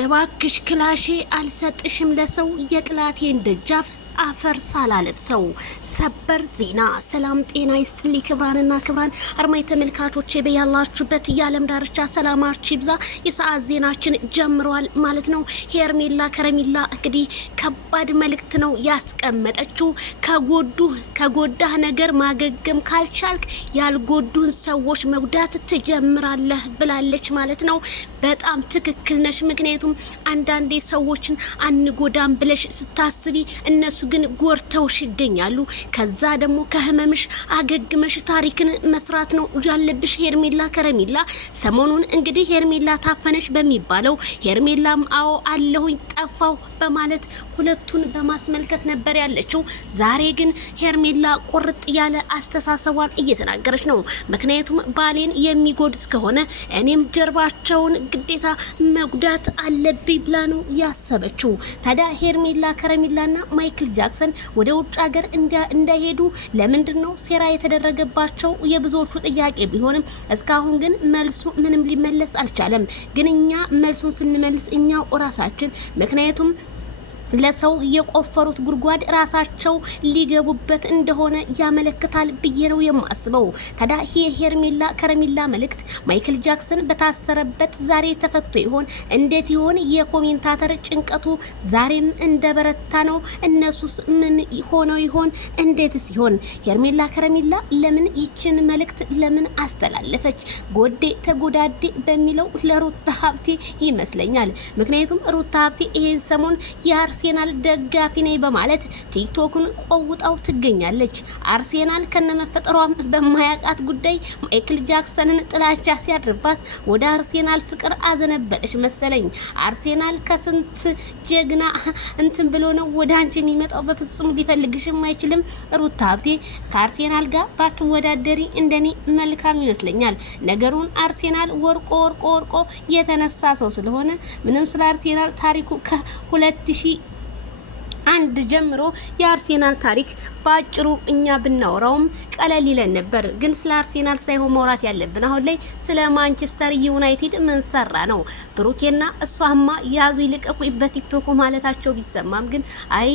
እባክሽ ክላሼ አልሰጥሽም ለሰው የጥላቴን ደጃፍ አፈር ሳላለብሰው። ሰበር ዜና። ሰላም ጤና ይስጥልኝ ክብራንና ክብራን አርማይ ተመልካቾቼ በያላችሁበት የዓለም ዳርቻ ሰላማችሁ ይብዛ። የሰዓት ዜናችን ጀምሯል ማለት ነው። ሄርሜላ ከረሚላ እንግዲህ ከባድ መልእክት ነው ያስቀመጠችው። ከጎዳህ ነገር ማገገም ካልቻልክ ያልጎዱን ሰዎች መጉዳት ትጀምራለህ ብላለች ማለት ነው። በጣም ትክክል ነሽ። ምክንያቱም አንዳንዴ ሰዎችን አንጎዳም ብለሽ ስታስቢ እነሱ ግን ጎርተውሽ ይገኛሉ። ከዛ ደግሞ ከህመምሽ አገግመሽ ታሪክን መስራት ነው ያለብሽ ሄርሜላ ከረሚላ። ሰሞኑን እንግዲህ ሄርሜላ ታፈነሽ በሚባለው ሄርሜላም አዎ አለሁኝ ጠፋው በማለት ሁለቱን በማስመልከት ነበር ያለችው። ዛሬ ግን ሄርሜላ ቁርጥ ያለ አስተሳሰቧን እየተናገረች ነው። ምክንያቱም ባሌን የሚጎድ እስከሆነ እኔም ጀርባቸውን ግዴታ መጉዳት አለብኝ ብላ ነው ያሰበችው። ታዲያ ሄርሜላ ከረሚላና ማይክል ጃክሰን ወደ ውጭ ሀገር እንዳይሄዱ ለምንድነው ሴራ የተደረገባቸው? የብዙዎቹ ጥያቄ ቢሆንም እስካሁን ግን መልሱ ምንም ሊመለስ አልቻለም። ግን እኛ መልሱን ስንመልስ እኛው ራሳችን ምክንያቱም ለሰው የቆፈሩት ጉድጓድ ራሳቸው ሊገቡበት እንደሆነ ያመለክታል ብዬ ነው የማስበው። ታዲያ ሄርሜላ ከረሚላ መልእክት ማይክል ጃክሰን በታሰረበት ዛሬ ተፈቶ ይሆን? እንዴት ይሆን? የኮሜንታተር ጭንቀቱ ዛሬም እንደበረታ ነው። እነሱስ ምን ሆነው ይሆን? እንዴትስ ይሆን? ሄርሜላ ከረሚላ ለምን ይችን መልእክት ለምን አስተላለፈች? ጎዴ ተጎዳዴ በሚለው ለሩታ ሀብቴ ይመስለኛል። ምክንያቱም ሩታ ሀብቴ ይሄን ሰሞን አርሴናል ደጋፊ ነኝ በማለት ቲክቶክን ቆውጣው ትገኛለች። አርሴናል ከነመፈጠሯም በማያቃት ጉዳይ ማይክል ጃክሰንን ጥላቻ ሲያድርባት ወደ አርሴናል ፍቅር አዘነበለች መሰለኝ። አርሴናል ከስንት ጀግና እንትን ብሎ ነው ወደ አንቺ የሚመጣው። በፍጹም ሊፈልግሽም አይችልም። ሩታ ሀብቴ ከአርሴናል ጋር ባትወዳደሪ እንደኔ መልካም ይመስለኛል። ነገሩን አርሴናል ወርቆ የተነሳ ሰው ስለሆነ ምንም ስለ አርሴናል ታሪኩ ከ2001 ጀምሮ የአርሴናል ታሪክ ባጭሩ እኛ ብናወራውም ቀለል ይለን ነበር። ግን ስለ አርሴናል ሳይሆን ማውራት ያለብን አሁን ላይ ስለ ማንቸስተር ዩናይትድ ምን ሰራ ነው። ብሩኬና እሷማ ያዙ ይልቀቁኝ በቲክቶክ ማለታቸው ቢሰማም ግን አይ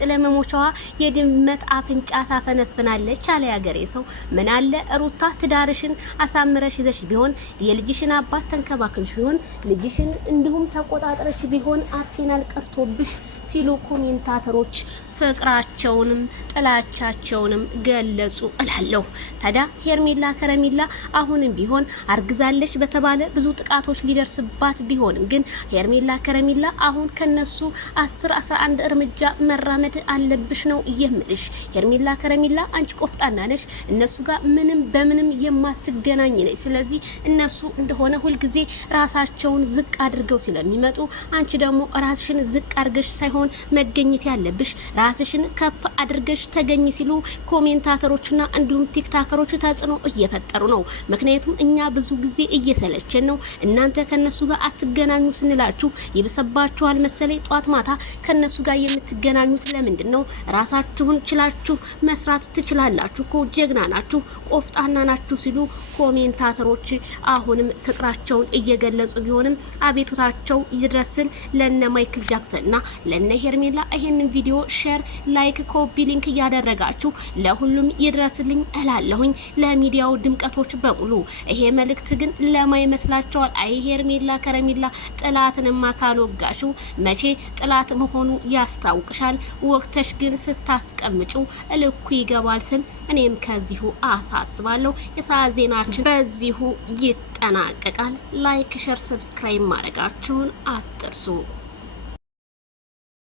ጥለመሞቻዋ የድመት አፍንጫ ታፈነፍናለች አለ ያገሬ ሰው። ምን አለ ሩታ ትዳርሽን አሳምረሽ ይዘሽ ቢሆን የልጅሽን አባት ተንከባክልሽ ቢሆን ልጅሽን እንዲሁም ተቆጣጥረሽ ቢሆን አርሴናል ቀርቶብሽ ሲሉ ኮሜንታተሮች ፍቅራቸውንም ጥላቻቸውንም ገለጹ እላለሁ። ታዲያ ሄርሜላ ከረሚላ አሁንም ቢሆን አርግዛለች በተባለ ብዙ ጥቃቶች ሊደርስባት ቢሆንም ግን ሄርሜላ ከረሚላ አሁን ከነሱ 11 እርምጃ መራመድ አለብሽ ነው የምልሽ። ሄርሜላ ከረሚላ አንቺ ቆፍጣና ነሽ፣ እነሱ ጋር ምንም በምንም የማትገናኝ ነሽ። ስለዚህ እነሱ እንደሆነ ሁልጊዜ ራሳቸውን ዝቅ አድርገው ስለሚመጡ አንቺ ደግሞ ራስሽን ዝቅ አድርገሽ ሳይሆን መገኘት ያለብሽ ራስሽን ከፍ አድርገሽ ተገኝ ሲሉ ኮሜንታተሮችና እንዲሁም ቲክታከሮች ተጽዕኖ እየፈጠሩ ነው። ምክንያቱም እኛ ብዙ ጊዜ እየሰለቸን ነው። እናንተ ከነሱ ጋር አትገናኙ ስንላችሁ ይብሰባችኋል መሰለኝ። ጧት ማታ ከነሱ ጋር የምትገናኙት ለምንድን ነው? ራሳችሁን ችላችሁ መስራት ትችላላችሁ እኮ ጀግና ናችሁ፣ ቆፍጣና ናችሁ ሲሉ ኮሜንታተሮች አሁንም ፍቅራቸውን እየገለጹ ቢሆንም አቤቱታቸው ይድረስል ለነ ማይክል ጃክሰንና ለነ ሄርሜላ። ይሄንን ቪዲዮ ሼር፣ ላይክ፣ ኮፒ ሊንክ እያደረጋችሁ ለሁሉም ይድረስልኝ እላለሁኝ። ለሚዲያው ድምቀቶች በሙሉ ይሄ መልእክት ግን ለማይመስላቸው አይ ሄርሜላ ከረሚላ ጥላትንማ ካልወጋሽው መቼ ጥላት መሆኑ ያስታውቅሻል። ወቅተሽ ግን ስታስቀምጪው እልኩ ይገባል ስል እኔም ከዚሁ አሳስባለሁ። የሰዓት ዜናችን በዚሁ ይጠናቀቃል። ላይክ፣ ሼር፣ ሰብስክራይብ ማድረጋችሁን አትርሱ።